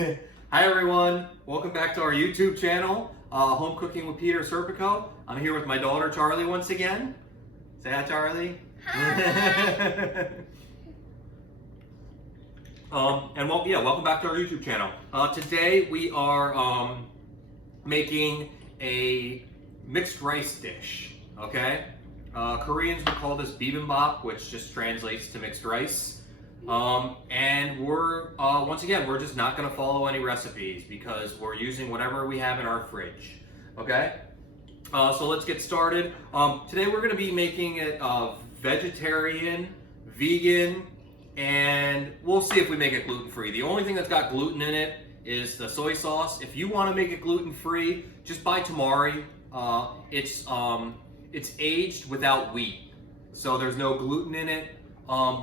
Hi everyone, welcome back to our YouTube channel, Home Cooking with Peter Serpico. I'm here with my daughter Charlie once again. Say hi, Charlie. Hi. Welcome back to our YouTube channel. Today we are making a mixed rice dish. Okay, Koreans would call this bibimbap, which just translates to mixed rice. And we're once again, we're just not going to follow any recipes because we're using whatever we have in our fridge. Okay, so let's get started. Today we're going to be making it vegetarian, vegan, and we'll see if we make it gluten-free. The only thing that's got gluten in it is the soy sauce. If you want to make it gluten-free, just buy tamari. It's aged without wheat, so there's no gluten in it.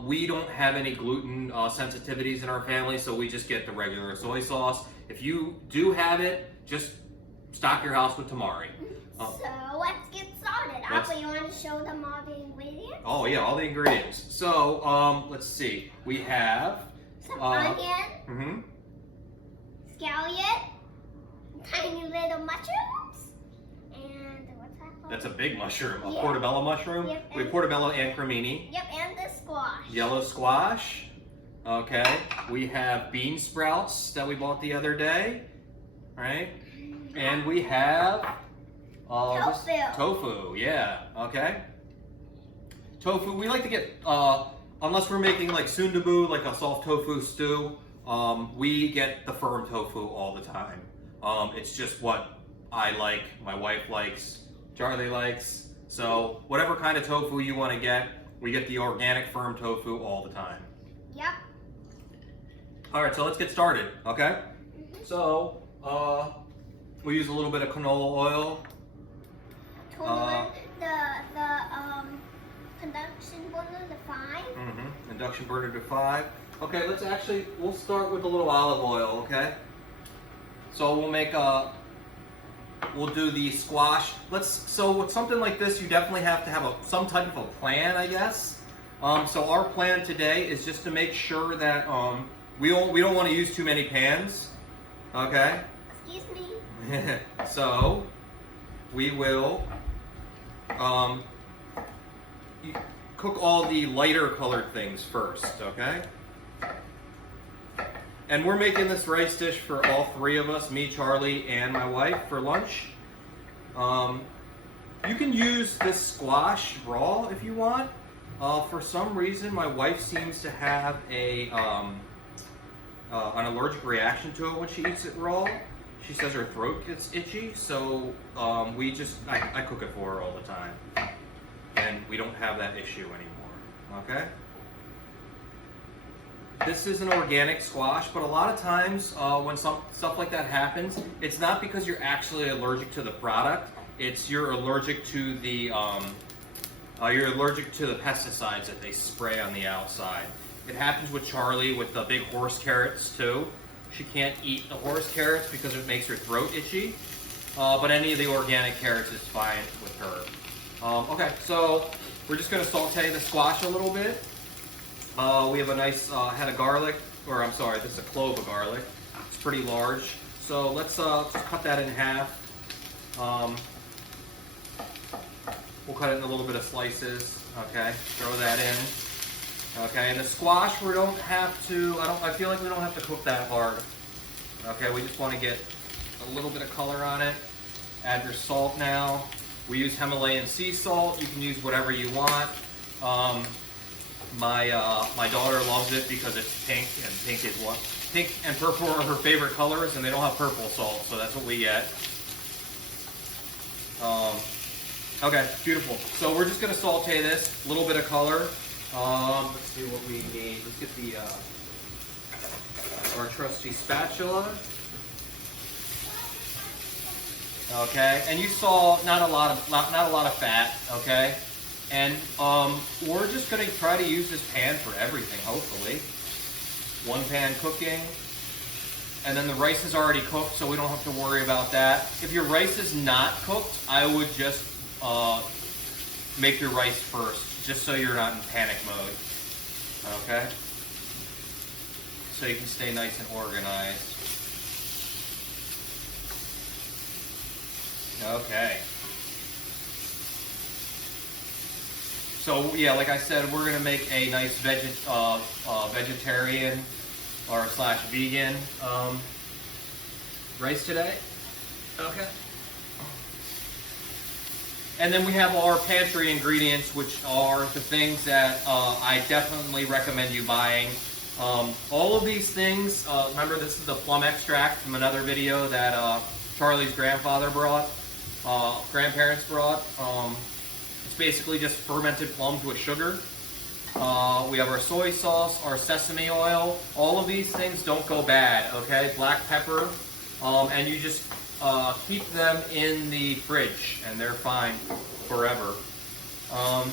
We don't have any gluten sensitivities in our family, so we just get the regular soy sauce. If you do have it, just stock your house with tamari. So let's get started. Also, you want to show them all the ingredients? Oh yeah, all the ingredients. So let's see. We have some onion, scallion, tiny little mushrooms, and what's that called? That's a big mushroom, a portobello mushroom. Yep, We have portobello and cremini. Yep, and the squash. Yellow squash. Okay. We have bean sprouts that we bought the other day. Right? And we have Tofu. Tofu, yeah. Okay. Tofu, we like to get, unless we're making like sundubu, like a soft tofu stew, we get the firm tofu all the time. It's just what I like, my wife likes, Charlie likes. So whatever kind of tofu you want to get, we get the organic firm tofu all the time. Yep. All right, so let's get started, okay? So, we use a little bit of canola oil. The conduction burner to 5. Induction burner to 5. Okay, we'll start with a little olive oil, okay? So we'll do the squash. So with something like this, you definitely have to have some type of a plan, I guess. So our plan today is just to make sure that we don't want to use too many pans, okay? Excuse me. So we will cook all the lighter colored things first, okay? And we're making this rice dish for all three of us, me, Charlie, and my wife, for lunch. You can use this squash raw if you want. For some reason, my wife seems to have an allergic reaction to it when she eats it raw. She says her throat gets itchy, so I cook it for her all the time. And we don't have that issue anymore, okay? This is an organic squash, but a lot of times when stuff like that happens, it's not because you're actually allergic to the product. It's you're allergic to the pesticides that they spray on the outside. It happens with Charlie with the big horse carrots too. She can't eat the horse carrots because it makes her throat itchy. But any of the organic carrots is fine with her. Okay, so we're just going to saute the squash a little bit. We have a nice head of garlic, or I'm sorry, this is a clove of garlic. It's pretty large. So let's just cut that in half. We'll cut it in a little bit of slices. Okay, throw that in. Okay, and the squash we don't have to. I feel like we don't have to cook that hard. Okay, we just want to get a little bit of color on it. Add your salt now. We use Himalayan sea salt. You can use whatever you want. My daughter loves it because it's pink, and pink and purple are her favorite colors, and they don't have purple salt, so that's what we get. Okay, beautiful. So we're just gonna saute this, a little bit of color. Let's see what we need. Let's get our trusty spatula. Okay, and you saw not a lot of fat. Okay. And we're just going to try to use this pan for everything, hopefully. One pan cooking. And then the rice is already cooked, so we don't have to worry about that. If your rice is not cooked, I would just make your rice first, just so you're not in panic mode. Okay? So you can stay nice and organized. Okay. So yeah, like I said, we're gonna make a nice vegetarian or slash vegan rice today. Okay. And then we have our pantry ingredients, which are the things that I definitely recommend you buying. All of these things, remember this is the plum extract from another video that Charlie's grandparents brought. It's basically just fermented plums with sugar. We have our soy sauce, our sesame oil. All of these things don't go bad, okay? Black pepper, and you just keep them in the fridge, and they're fine forever. I'm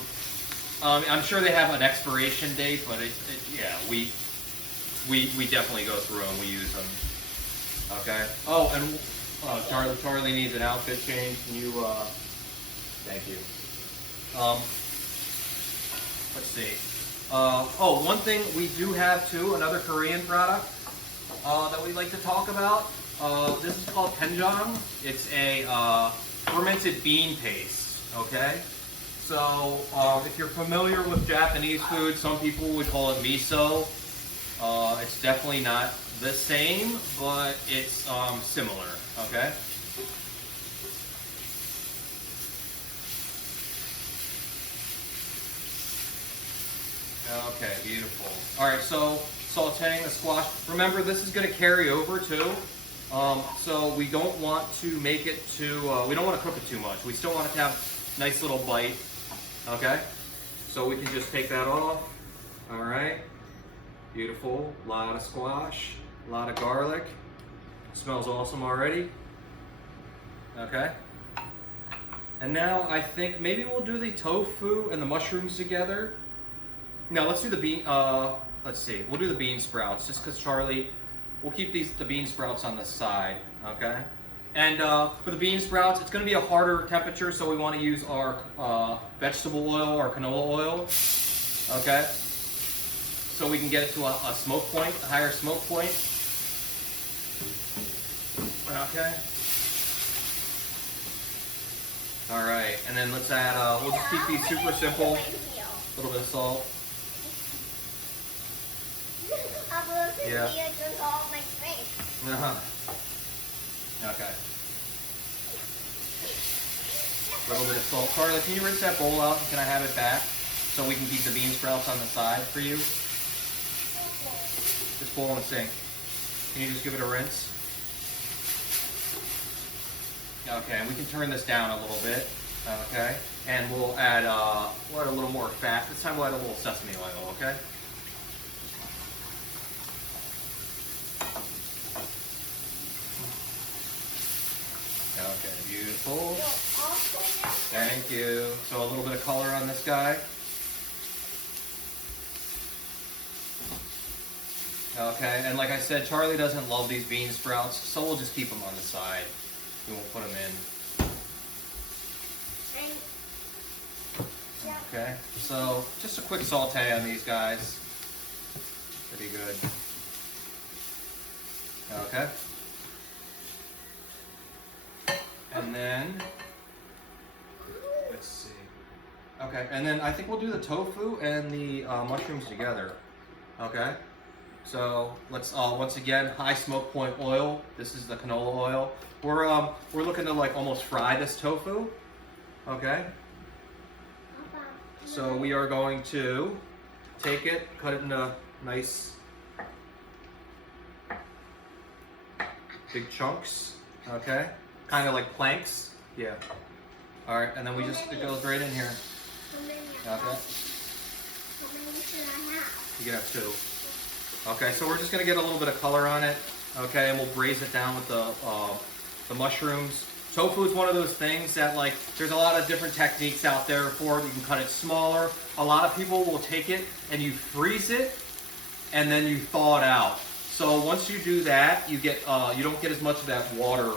sure they have an expiration date, but yeah, we definitely go through them. We use them. Okay. Oh, and Charlie needs an outfit change. Can you? Thank you. Let's see. Oh, one thing we do have too, another Korean product that we'd like to talk about. This is called doenjang. It's a fermented bean paste. Okay. So if you're familiar with Japanese food, some people would call it miso. It's definitely not the same, but it's similar. Okay. Okay, beautiful. All right, so sauteing the squash. Remember, this is going to carry over too. So we don't want to make it too, we don't want to cook it too much. We still want it to have a nice little bite. Okay, so we can just take that off. All right, beautiful. A lot of squash, a lot of garlic. Smells awesome already. Okay. And now I think maybe we'll do the tofu and the mushrooms together. No, let's do the bean. Let's see. We'll do the bean sprouts just because Charlie. We'll keep the bean sprouts on the side. Okay. And for the bean sprouts, it's going to be a harder temperature, so we want to use our vegetable oil or canola oil. Okay. So we can get it to a smoke point, a higher smoke point. Okay. All right, and then let's add. We'll just keep these super simple. A little bit of salt. Yeah. Okay. A little bit of salt. Carla, can you rinse that bowl out and can I have it back so we can keep the bean sprouts on the side for you? This bowl and sink. Can you just give it a rinse? Okay, and we can turn this down a little bit. Okay, and we'll add a little more fat. This time we'll add a little sesame oil. Okay. Okay, beautiful. Thank you. So a little bit of color on this guy. Okay, and like I said, Charlie doesn't love these bean sprouts, so we'll just keep them on the side. We won't put them in. Okay, so just a quick saute on these guys. Pretty good. Okay. And then, let's see. Okay, and then I think we'll do the tofu and the mushrooms together. Okay. So let's once again, high smoke point oil. This is the canola oil. We're looking to like almost fry this tofu. Okay. So we are going to take it, cut it into nice big chunks. Okay. Kind of like planks. Yeah. All right, and then it goes right in here. Okay. You can have 2. Okay, so we're just gonna get a little bit of color on it. Okay, and we'll braise it down with the mushrooms. Tofu is one of those things that like, there's a lot of different techniques out there for it. You can cut it smaller. A lot of people will take it and you freeze it and then you thaw it out. So once you do that, you don't get as much of that water,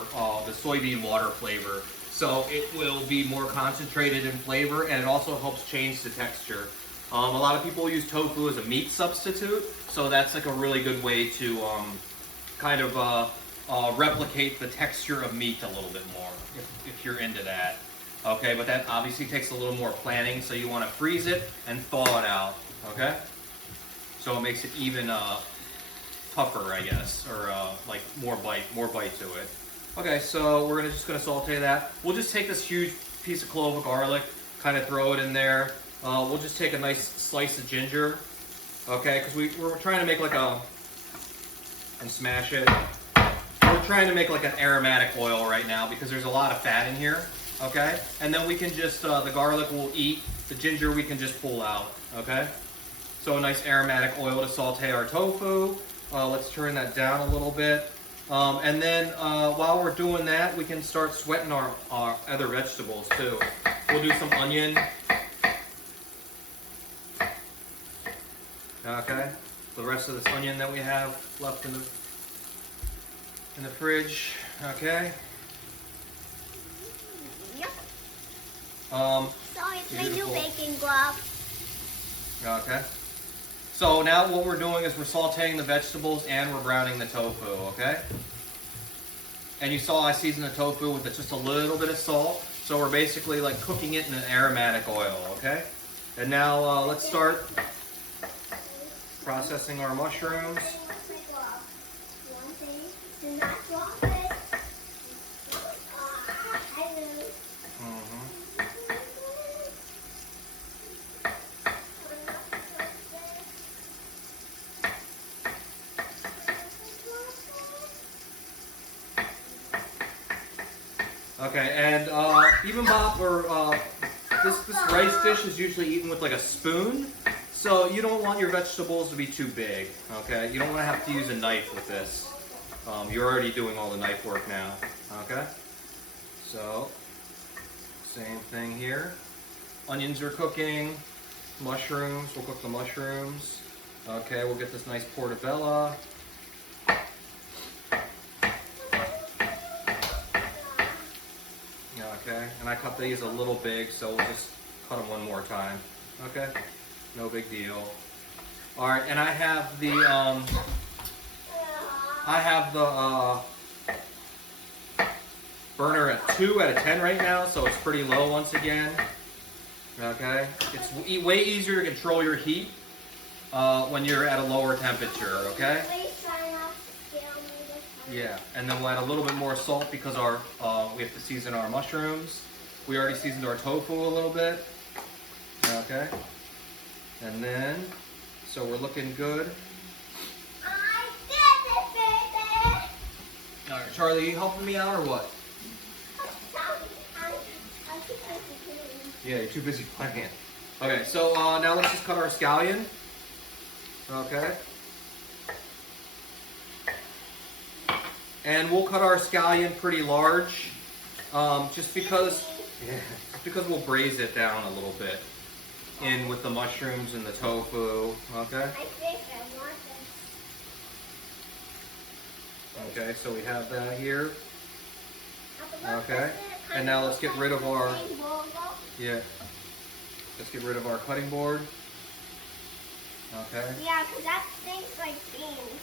the soybean water flavor. So it will be more concentrated in flavor, and it also helps change the texture. A lot of people use tofu as a meat substitute, so that's like a really good way to kind of replicate the texture of meat a little bit more, if you're into that. Okay, but that obviously takes a little more planning, so you want to freeze it and thaw it out. Okay, so it makes it even tougher, I guess, or like more bite to it. Okay, so we're just gonna saute that. We'll just take this huge piece of clove of garlic, kind of throw it in there. We'll just take a nice slice of ginger, okay, because we're trying to make like and smash it. We're trying to make like an aromatic oil right now because there's a lot of fat in here, okay? And then we can just, the garlic will eat, the ginger we can just pull out, okay? So a nice aromatic oil to saute our tofu. Let's turn that down a little bit. And then while we're doing that, we can start sweating our other vegetables too. We'll do some onion. Okay, the rest of this onion that we have left in the fridge. Okay. Yep. So it's my new baking glove. Okay. So now what we're doing is we're sauteing the vegetables and we're browning the tofu, okay? And you saw I seasoned the tofu with just a little bit of salt. So we're basically like cooking it in an aromatic oil, okay? And now let's start processing our mushrooms. One thing, do not drop it. Okay, and even Bob, or this rice dish is usually eaten with like a spoon, so you don't want your vegetables to be too big. Okay, you don't want to have to use a knife with this. You're already doing all the knife work now. Okay, so same thing here. Onions are cooking. Mushrooms, we'll cook the mushrooms. Okay, we'll get this nice portobello. Okay, and I cut these a little big, so we'll just cut them one more time. Okay, no big deal. All right, and I have the burner at 2 out of 10 right now, so it's pretty low once again. Okay, it's way easier to control your heat when you're at a lower temperature. Okay. Yeah, and then we'll add a little bit more salt because we have to season our mushrooms. We already seasoned our tofu a little bit. Okay. And then, so we're looking good. I did it, baby! All right, Charlie, you helping me out or what? Yeah, you're too busy playing. Okay, so now let's just cut our scallion. Okay. And we'll cut our scallion pretty large, just because we'll braise it down a little bit in with the mushrooms and the tofu. Okay. I think I want this. Okay, so we have that here. Okay, and now let's get rid of our let's get rid of our cutting board. Okay. Yeah, because that stinks like beans.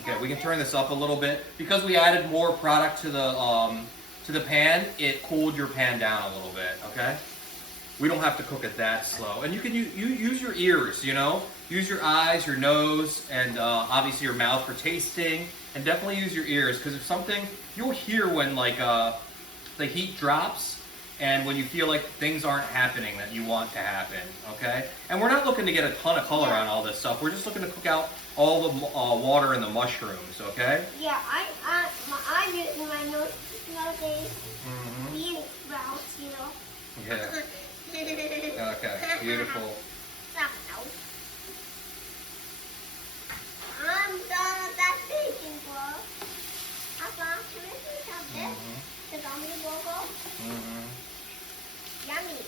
Okay, we can turn this up a little bit because we added more product to the pan. It cooled your pan down a little bit. Okay, we don't have to cook it that slow, and you can use your ears. You know, use your eyes, your nose, and obviously your mouth for tasting, and definitely use your ears because if something you'll hear when like the heat drops. And when you feel like things aren't happening that you want to happen, okay? And we're not looking to get a ton of color on all this stuff. We're just looking to cook out all the water in the mushrooms, okay? Yeah, I'm using my nose to smell the bean sprouts, you know. Yeah. Okay, beautiful. I'm done with that baking glove. Papa, can I please have this? The gummy logo? Yummy.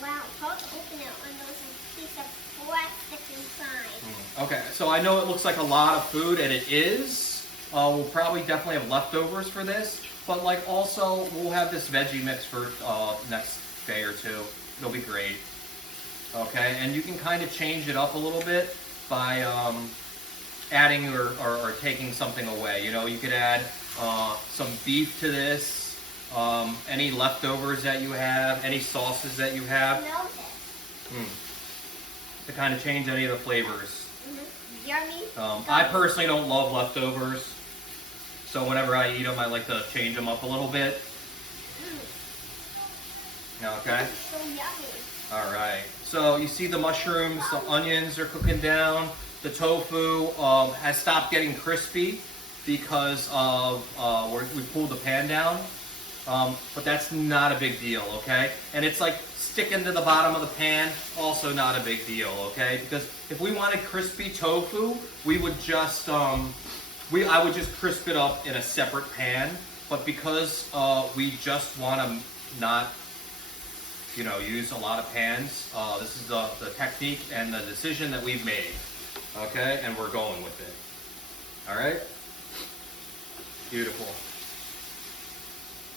Wow, how to open it when there's a piece of plastic inside. Okay, so I know it looks like a lot of food, and it is. We'll probably definitely have leftovers for this, but like also we'll have this veggie mix for next day or two. It'll be great. Okay, and you can kind of change it up a little bit by adding or taking something away. You know, you could add some beef to this, any leftovers that you have, any sauces that you have. To kind of change any of the flavors. Yummy. I personally don't love leftovers, so whenever I eat them, I like to change them up a little bit. Okay. So yummy. All right. So you see the mushrooms, the onions are cooking down. The tofu has stopped getting crispy because of we pulled the pan down. But that's not a big deal, okay? And it's like sticking to the bottom of the pan, also not a big deal, okay? Because if we wanted crispy tofu, we would just I would just crisp it up in a separate pan. But because we just want to not, you know, use a lot of pans, this is the technique and the decision that we've made, okay? And we're going with it. All right? Beautiful.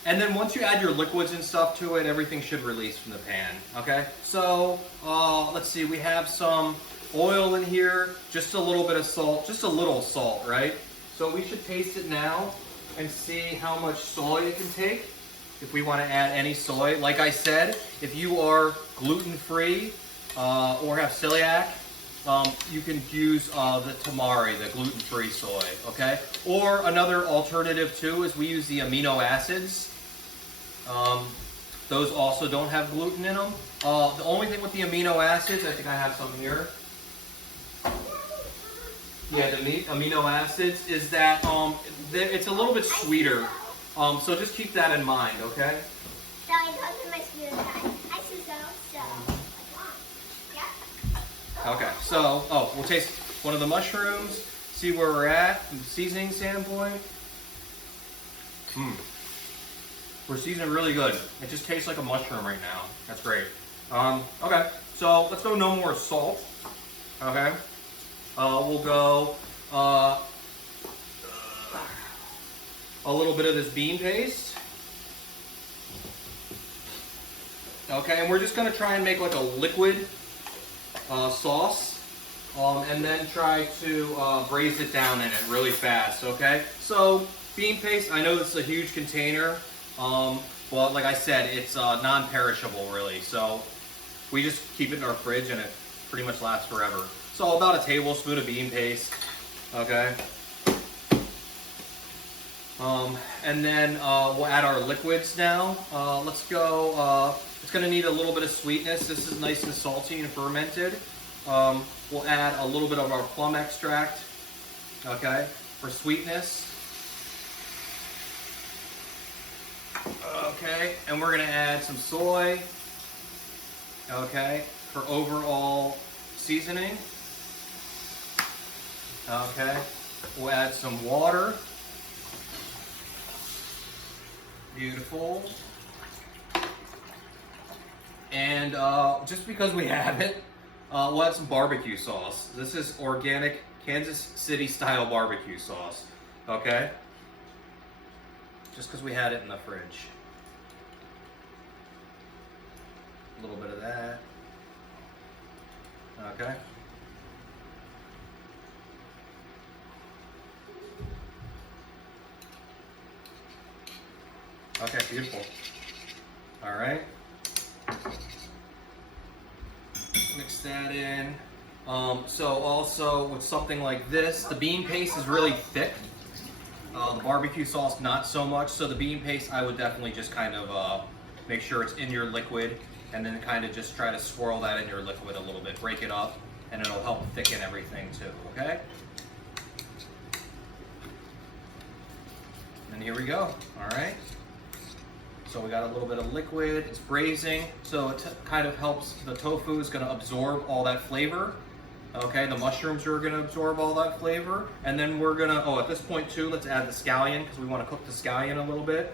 And then once you add your liquids and stuff to it, everything should release from the pan, okay? So, let's see, we have some oil in here, just a little bit of salt, just a little salt, right? So we should taste it now and see how much soy it can take, if we want to add any soy. Like I said, if you are gluten-free or have celiac, you can use the tamari, the gluten-free soy, okay? Or another alternative too is we use the amino acids. Those also don't have gluten in them. The only thing with the amino acids, I think I have some here. Yeah, the amino acids is that it's a little bit sweeter. So just keep that in mind, okay? Okay, so, we'll taste one of the mushrooms, see where we're at from the seasoning standpoint. We're seasoning really good. It just tastes like a mushroom right now. That's great. Okay, so let's go no more salt. Okay, we'll go a little bit of this bean paste. Okay, and we're just gonna try and make like a liquid sauce, and then try to braise it down in it really fast. Okay, so bean paste, I know this is a huge container. Well, like I said, it's non-perishable really, so we just keep it in our fridge and it pretty much lasts forever. So about a tablespoon of bean paste, okay? And then we'll add our liquids now. Let's go, it's gonna need a little bit of sweetness. This is nice and salty and fermented. We'll add a little bit of our plum extract, okay, for sweetness. Okay, and we're gonna add some soy, okay, for overall seasoning. Okay, we'll add some water. Beautiful. And just because we have it, we'll add some barbecue sauce. This is organic Kansas City style barbecue sauce, okay? Just because we had it in the fridge. A little bit of that. Okay. Okay, beautiful. All right. Mix that in. So also with something like this, the bean paste is really thick. The barbecue sauce, not so much. So the bean paste, I would definitely just kind of make sure it's in your liquid, and then kind of just try to swirl that in your liquid a little bit. Break it up, and it'll help thicken everything too, okay? And here we go, all right? So we got a little bit of liquid, it's braising, so it kind of helps, the tofu is gonna absorb all that flavor. Okay, the mushrooms are gonna absorb all that flavor. And then we're gonna, at this point too, let's add the scallion, because we wanna cook the scallion a little bit.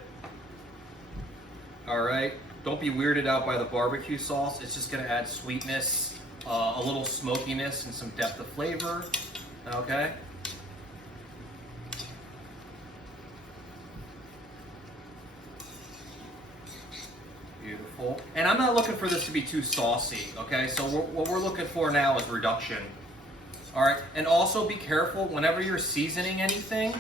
All right, don't be weirded out by the barbecue sauce. It's just gonna add sweetness, a little smokiness, and some depth of flavor, okay? Beautiful. beautiful. And I'm not looking for this to be too saucy, okay? So what we're looking for now is reduction. All right, and also be careful whenever you're seasoning anything.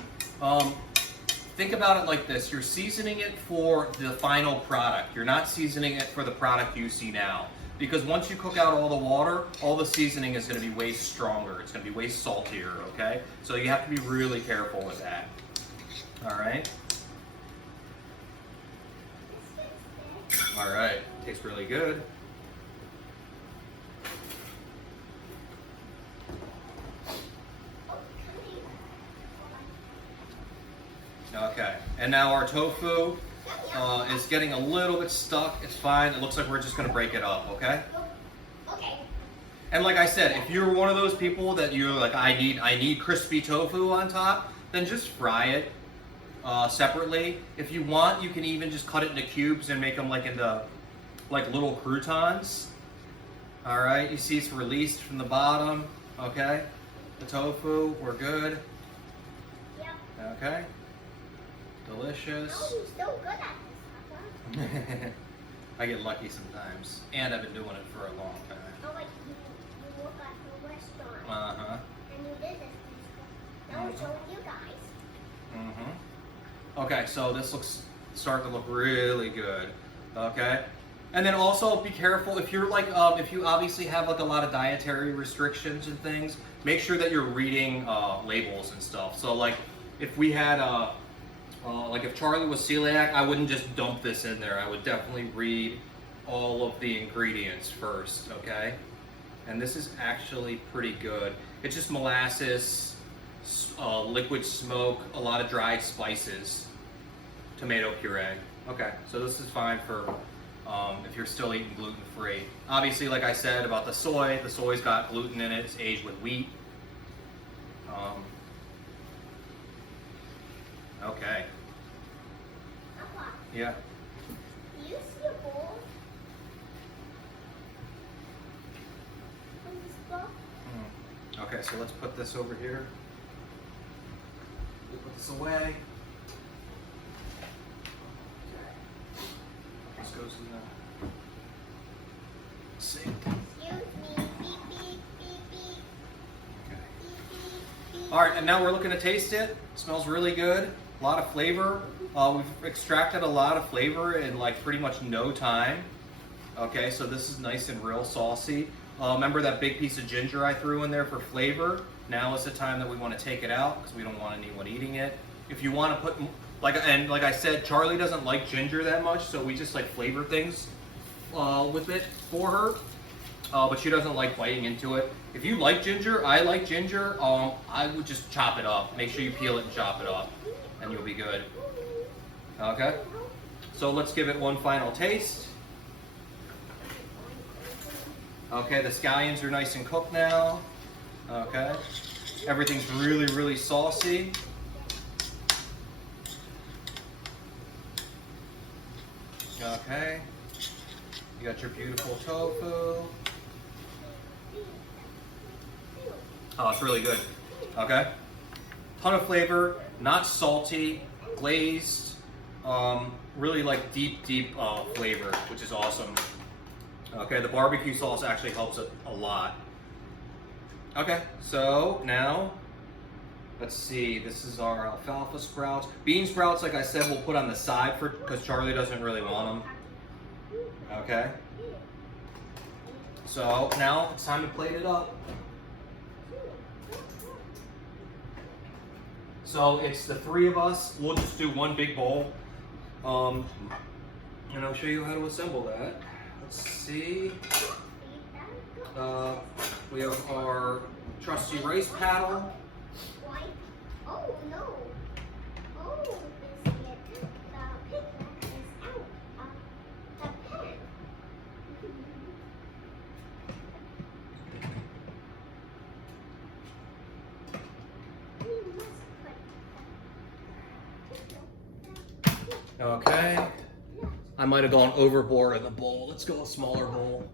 Think about it like this. You're seasoning it for the final product. You're not seasoning it for the product you see now. Because once you cook out all the water, all the seasoning is going to be way stronger. It's going to be way saltier, okay? So you have to be really careful with that. All right? All right, tastes really good. Okay, and now our tofu is getting a little bit stuck. It's fine. It looks like we're just gonna break it up, okay? Okay. And like I said, if you're one of those people that you're like, I need crispy tofu on top, then just fry it separately. If you want, you can even just cut it into cubes and make them like into like little croutons. All right, you see it's released from the bottom, okay? The tofu, we're good. Yep. Okay. Delicious. Oh, you're so good at this, Papa. I get lucky sometimes, and I've been doing it for a long time. Oh, like you work at the restaurant. Uh-huh. And you did this. Now we're showing you guys. Mm-hmm. Okay, so this looks starting to look really good. Okay. And then also be careful if you're like if you obviously have like a lot of dietary restrictions and things, make sure that you're reading labels and stuff. So like if we had like if Charlie was celiac, I wouldn't just dump this in there. I would definitely read all of the ingredients first, okay? And this is actually pretty good. It's just molasses, liquid smoke, a lot of dried spices, tomato puree. Okay, so this is fine for if you're still eating gluten-free. Obviously, like I said about the soy's got gluten in it. It's aged with wheat. Okay. Papa, Yeah. do you see a bowl? On this bowl? Okay, so let's put this over here. We'll put this away. This goes in the sink. Excuse me. Beep, beep, beep, beep. Okay. Beep, beep, beep. All right, and now we're looking to taste it. It smells really good. A lot of flavor. We've extracted a lot of flavor in like pretty much no time. Okay, so this is nice and real saucy. Remember that big piece of ginger I threw in there for flavor? Now is the time that we want to take it out because we don't want anyone eating it. If you want to put, like I said, Charlie doesn't like ginger that much, so we just like flavor things with it for her. But she doesn't like biting into it. If you like ginger, I like ginger, I would just chop it up. Make sure you peel it and chop it up, and you'll be good. Okay? So let's give it one final taste. Okay, the scallions are nice and cooked now. Okay? Everything's really, really saucy. Okay. You got your beautiful tofu. Oh, it's really good. Okay. Ton of flavor, not salty, glazed, really like deep flavor, which is awesome. Okay, the barbecue sauce actually helps it a lot. Okay, so now, let's see, this is our alfalfa sprouts. Bean sprouts, like I said, we'll put on the side for because Charlie doesn't really want them. Okay. So now it's time to plate it up. So it's the three of us. We'll just do one big bowl. And I'll show you how to assemble that. Let's see. We have our trusty rice paddle. Oh no. Oh, biscuit. The picnic is out of the pan. We must put Okay. I might have gone overboard in the bowl. Let's go a smaller bowl.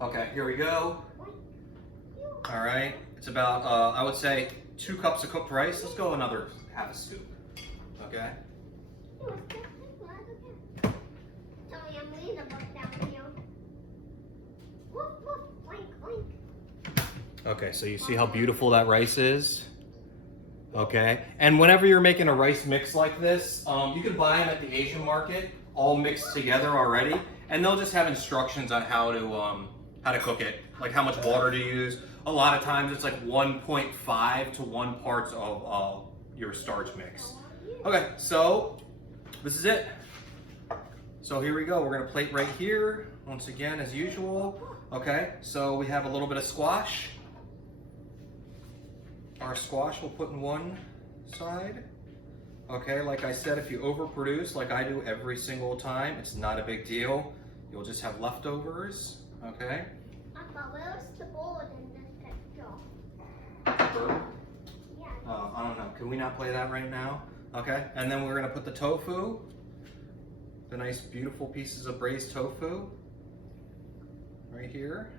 Okay, here we go. All right, it's about, I would say, 2 cups of cooked rice. Let's go another half a scoop, okay? Okay, so you see how beautiful that rice is? Okay, and whenever you're making a rice mix like this, you can buy them at the Asian market, all mixed together already, and they'll just have instructions on how to cook it, like how much water to use. A lot of times it's like 1.5 to 1 parts of your starch mix. Okay, so this is it. So here we go. We're gonna plate right here, once again, as usual. Okay, so we have a little bit of squash. Our squash we'll put in one side. Okay, like I said, if you overproduce, like I do every single time, it's not a big deal. You'll just have leftovers, okay? Where's the board in this picture? Yeah. I don't know. Can we not play that right now? Okay, and then we're gonna put the tofu, the nice beautiful pieces of braised tofu right here.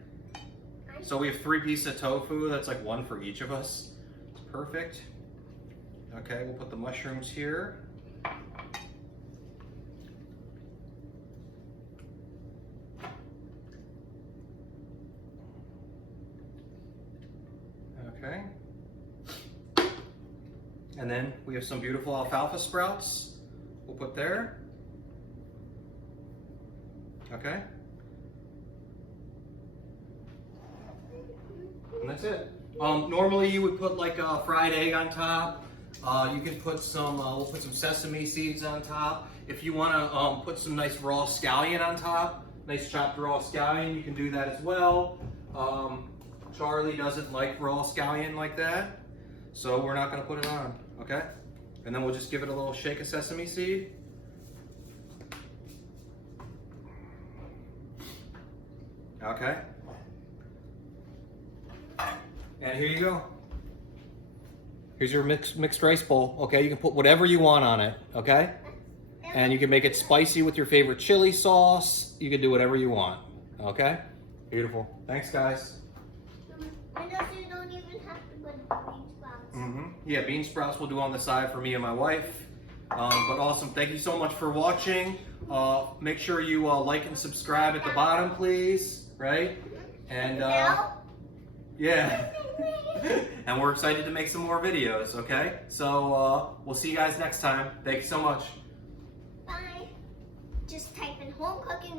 So we have 3 pieces of tofu, that's like 1 for each of us. It's perfect. Okay, we'll put the mushrooms here. Okay. And then we have some beautiful alfalfa sprouts. We'll put there. Okay. And that's it. Normally you would put like a fried egg on top. You can put some, we'll put some sesame seeds on top. If you want to put some nice raw scallion on top, nice chopped raw scallion, you can do that as well. Charlie doesn't like raw scallion like that, so we're not going to put it on, okay? And then we'll just give it a little shake of sesame seed. Okay. And here you go. Here's your mixed rice bowl, okay? You can put whatever you want on it, okay? And you can make it spicy with your favorite chili sauce. You can do whatever you want, okay? Beautiful. Thanks, guys. And also you don't even have to put bean sprouts. Yeah, bean sprouts we'll do on the side for me and my wife. But awesome. Thank you so much for watching. Make sure you like and subscribe at the bottom, please. Right? And yeah. And we're excited to make some more videos, okay? So we'll see you guys next time. Thanks so much. Bye. Just type in home cooking